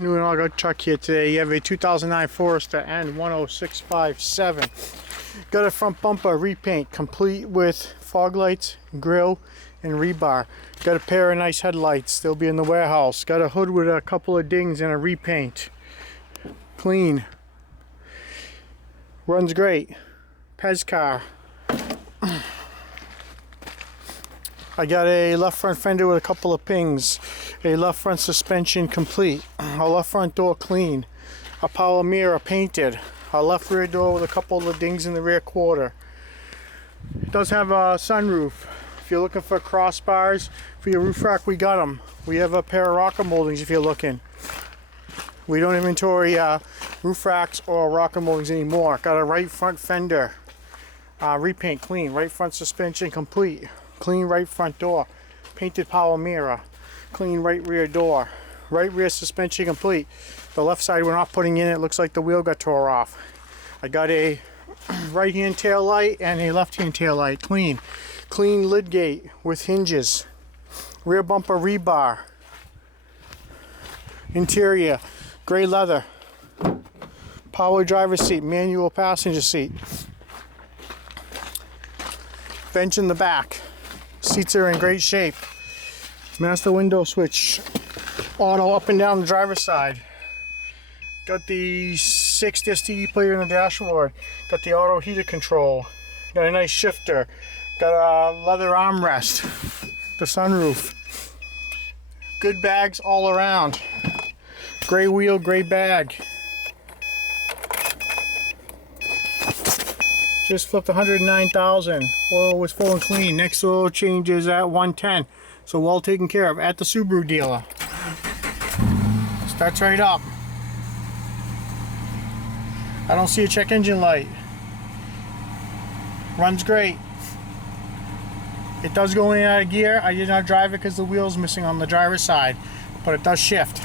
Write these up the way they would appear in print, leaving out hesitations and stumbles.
New and auto truck here today. You have a 2009 Forester N10657. Got a front bumper repaint complete with fog lights, grille, and rebar. Got a pair of nice headlights. They'll be in the warehouse. Got a hood with a couple of dings and a repaint. Clean. Runs great. Pez car. I got a left front fender with a couple of pings, a left front suspension complete, a left front door clean, a power mirror painted, a left rear door with a couple of dings in the rear quarter. It does have a sunroof. If you're looking for crossbars for your roof rack, we got them. We have a pair of rocker moldings if you're looking. We don't inventory roof racks or rocker moldings anymore. Got a right front fender, repaint clean, right front suspension complete. Clean right front door, painted power mirror, clean right rear door, right rear suspension complete. The left side we're not putting in, it looks like the wheel got tore off. I got a right hand tail light and a left hand tail light, clean. Clean lid gate with hinges, rear bumper rebar, interior, gray leather, power driver's seat, manual passenger seat, bench in the back. Seats are in great shape. Master window switch. Auto up and down the driver's side. Got the 6-disc CD player in the dashboard. Got the auto heater control. Got a nice shifter. Got a leather armrest. The sunroof. Good bags all around. Gray wheel, gray bag. Just flipped 109,000. Oil was full and clean. Next oil change is at 110. So well taken care of at the Subaru dealer. Starts right up. I don't see a check engine light. Runs great. It does go in and out of gear. I did not drive it because the wheel's missing on the driver's side, but it does shift.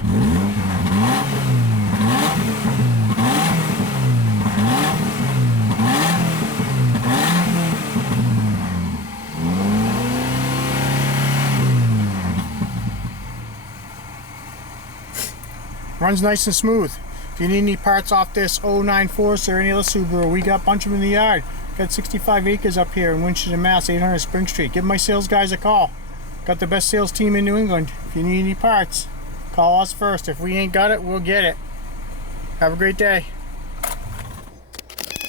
Runs nice and smooth. If you need any parts off this 09 Forester or any other Subaru, we got a bunch of them in the yard. Got 65 acres up here in Winchester, Mass, 800 Spring Street. Give my sales guys a call. Got the best sales team in New England. If you need any parts, call us first. If we ain't got it, we'll get it. Have a great day.